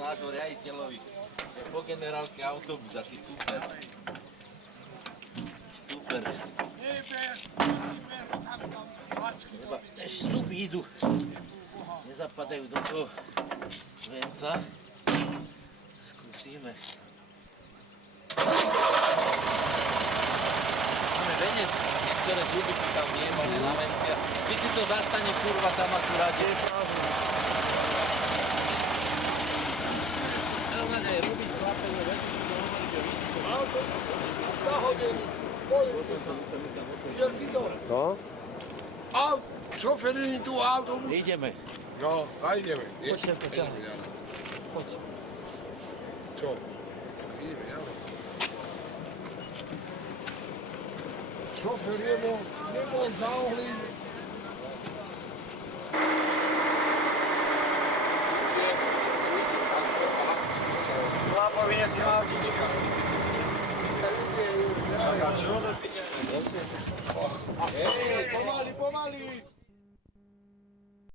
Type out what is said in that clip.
nášho riaditeľovi. Je po generálke autobus a ty super. Super. Ešte stupy idú. Nezapadajú do toho venca. Skúsime. Máme venec, niektoré zuby sú tam vnímané na vencia. Vy si to zastane kurva tam akurát. Je pravda. Elmane, robiť chlapenie vencu, to hovorí, že vidíte. Zahodený. Videl si to? No? A šofer není tu autobus? Ideme. No, a ideme. Poďte to ťahať. Poď. Čo? Ideme, ale. Šofer nebol zaohlín. Chlapovi nesi autička. Pomaly, pomaly.